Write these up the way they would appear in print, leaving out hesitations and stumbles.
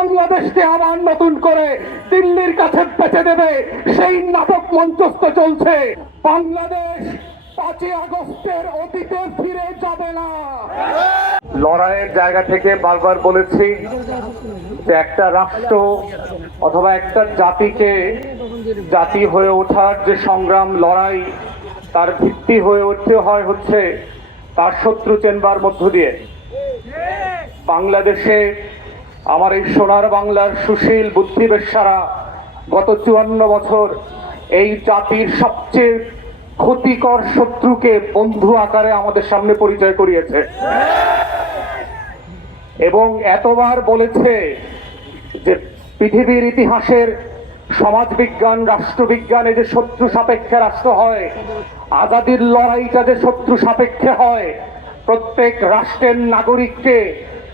বাংলাদেশকে আবার নতুন করে দিল্লির কাছে বেচে দেবে সেই নাটক মঞ্চস্থ চলছে। বাংলাদেশ 5ই আগস্টের অতীতে ফিরে যাবে না। লড়াইয়ের জায়গা থেকে বারবার বলেছি যে একটা রাষ্ট্র অথবা একটা জাতিকে জাতি হয়ে ওঠার যে সংগ্রাম লড়াই, তার ভিত্তি হয়ে উঠতে হয় হচ্ছে তার শত্রু চেনবার মধ্য দিয়ে। বাংলাদেশে আমার এই সোনার বাংলার সুশীল বুদ্ধিবেশ্যারা গত 54 বছর এই জাতির সবচেয়ে ক্ষতিকর শত্রুকে বন্ধু আকারে আমাদের সামনে পরিচয় করিয়েছে এবং এতবার বলেছে যে পৃথিবীর ইতিহাসের সমাজবিজ্ঞান রাষ্ট্রবিজ্ঞানে যে শত্রু সাপেক্ষে রাষ্ট্র হয়, আজাদির লড়াইটা যে শত্রু সাপেক্ষে হয়। প্রত্যেক রাষ্ট্রের নাগরিককে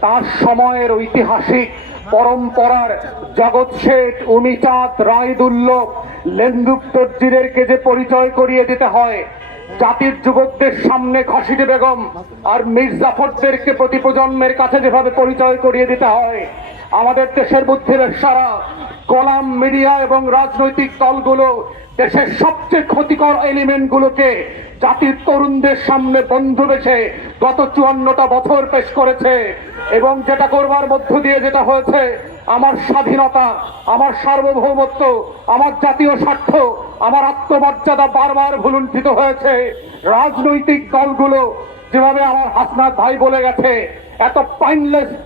তার সময়ের ঐতিহাসিক পরম্পরার জগৎ শেঠ, উমিচাঁদ, রায়দুল্লভ, লেন্দুক দর্জিদেরকে যে পরিচয় করিয়ে দিতে হয়, জাতির যুবকদের সামনে খসিটি বেগম আর মীর জাফরদেরকে প্রতি প্রজন্মের কাছে যেভাবে পরিচয় করিয়ে দিতে হয়, আমাদের দেশের বুদ্ধিবেশ্যারা, কলাম, মিডিয়া এবং রাজনৈতিক দলগুলো দেশের সবচেয়ে ক্ষতিকর এলিমেন্টগুলোকে জাতির তরুণদের সামনে বন্ধু বেছে গত 54টা বছর পেশ করেছে। এবং যেটা করবার মধ্য দিয়ে যেটা হয়েছে, আমার স্বাধীনতা, আমার সার্বভৌমত্ব, আমার জাতীয় স্বার্থ, আমার আত্মমর্যাদা বারবার ভুলুণ্ঠিত হয়েছে। রাজনৈতিক দলগুলো যেভাবে আমার হাসনাত ভাই বলে গেছে, এত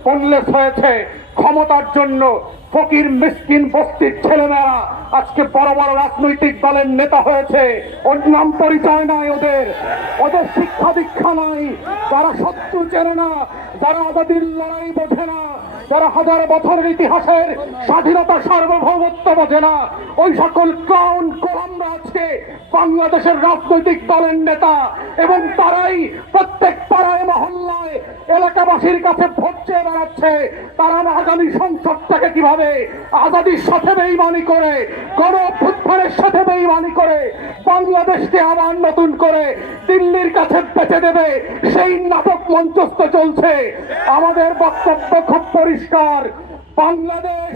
পনলেস হয়েছে ক্ষমতার জন্য। ফকির মিসকিন বস্তির ছেলেমেয়েরা আজকে বড় বড় রাজনৈতিক দলের নেতা হয়েছে। ওর নাম পরিচয় নাই, ওদের শিক্ষা দীক্ষা নাই, যারা শত্রু চেনে না, যারা আজাদির লড়াই বোঝে না, যারা হাজার বছরের ইতিহাসের স্বাধীনতা সার্বভৌমত্ব বোঝে না, ওই সকল ক্রাউন কোলামরা আজকে বাংলাদেশের রাজনৈতিক দলের নেতা। এবং তারাই প্রত্যেক পাড়ায় মহল্লায় এলাকাবাসীর কাছে ভোট চেয়ে বেড়াচ্ছে তারা আগামী সংসদটাকে কিভাবে আজাদির সাথে বেইমানি করে, গণ অভ্যুত্থানের সাথে বেইমানি করে বাংলাদেশকে আবার নতুন করে দিল্লির কাছে বেচে দেবে সেই নাটক মঞ্চস্থ চলছে। আমাদের বক্তব্য খুব পরিষ্কার, বাংলাদেশ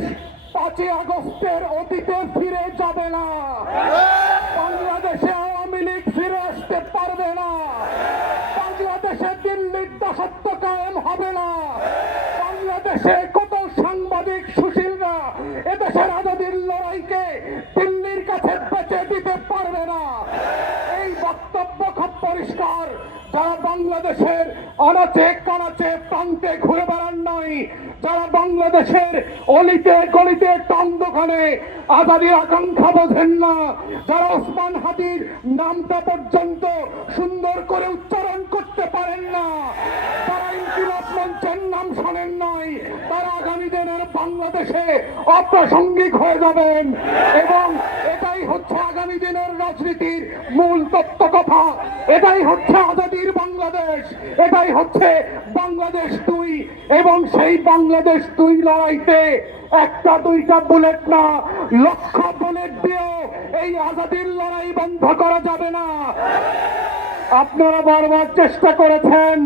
5ই আগস্টের অতীতে ফিরে যাবে না। বাংলাদেশে আওয়ামী লীগ ফিরে আসতে পারবে না। বাংলাদেশে দিল্লির দাসত্ব কায়েম হবে না। বাংলাদেশে কত সাংবাদিক সুশীলরা এদেশের আজাদির লড়াইকে দিল্লির কাছে বেচে দিতে পারবে না। এই বক্তব্য খুব পরিষ্কার। যারা বাংলাদেশের অনাচে কানাচে প্রান্তে ঘুরে বেড়ান নাই, যারা বাংলাদেশের অলিতে গলিতে টান দোকানে আজাদির আকাঙ্ক্ষা বোঝেন না, যারা ওসমান হাদির নামটা পর্যন্ত সুন্দর করে উচ্চারণ করতে পারেন না, তারা ইনকিলাব মঞ্চের নাম শোনেন নাই, তারা আগামী দিনের বাংলাদেশে অপ্রাসঙ্গিক হয়ে যাবেন। এবং এটাই হচ্ছে আগামী দিনের রাজনীতির মূল তত্ত্ব কথা। এটাই হচ্ছে আজাদির বাংলাদেশ, এটাই হচ্ছে বাংলাদেশ 2। এবং সেই বাংলাদেশ 2 লড়াইতে একটা দুইটা বুলেট না, লক্ষ বুলেট দিয়েও এই আজাদির লড়াই বন্ধ করা যাবে না। আপনারা বারবার চেষ্টা করেছেন,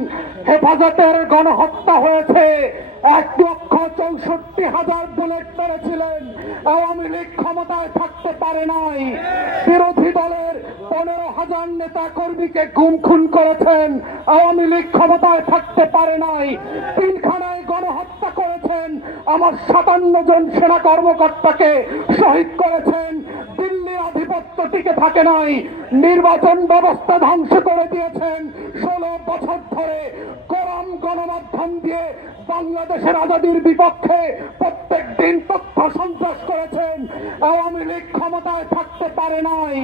হেফাজতের গণহত্যা হয়েছে, 1,64,000 বুলেট মেরেছিলেন, আওয়ামী লীগ ক্ষমতায় থাকতে পারে নাই। বিরোধী দলের 15,000 নেতা কর্মীকে গুম খুন করেছেন, আওয়ামী লীগ ক্ষমতায় থাকতে পারে নাই। পিলখানায় গণহত্যা করেছেন, আমার 57 জন সেনা কর্মকর্তাকে শহীদ করেছেন। দিল্লির আধিপত্য টিকে থাকে নাই, নির্বাচন ব্যবস্থা ধ্বংস করে দিয়েছেন। 16 বছর ধরে গরম গণমাধ্যম দিয়ে বাংলাদেশের আজাদির বিপক্ষে প্রত্যেক দিন তথ্য সন্ত্রাস করেছেন। আওয়ামী লীগ ক্ষমতায় থাকতে পারে নাই।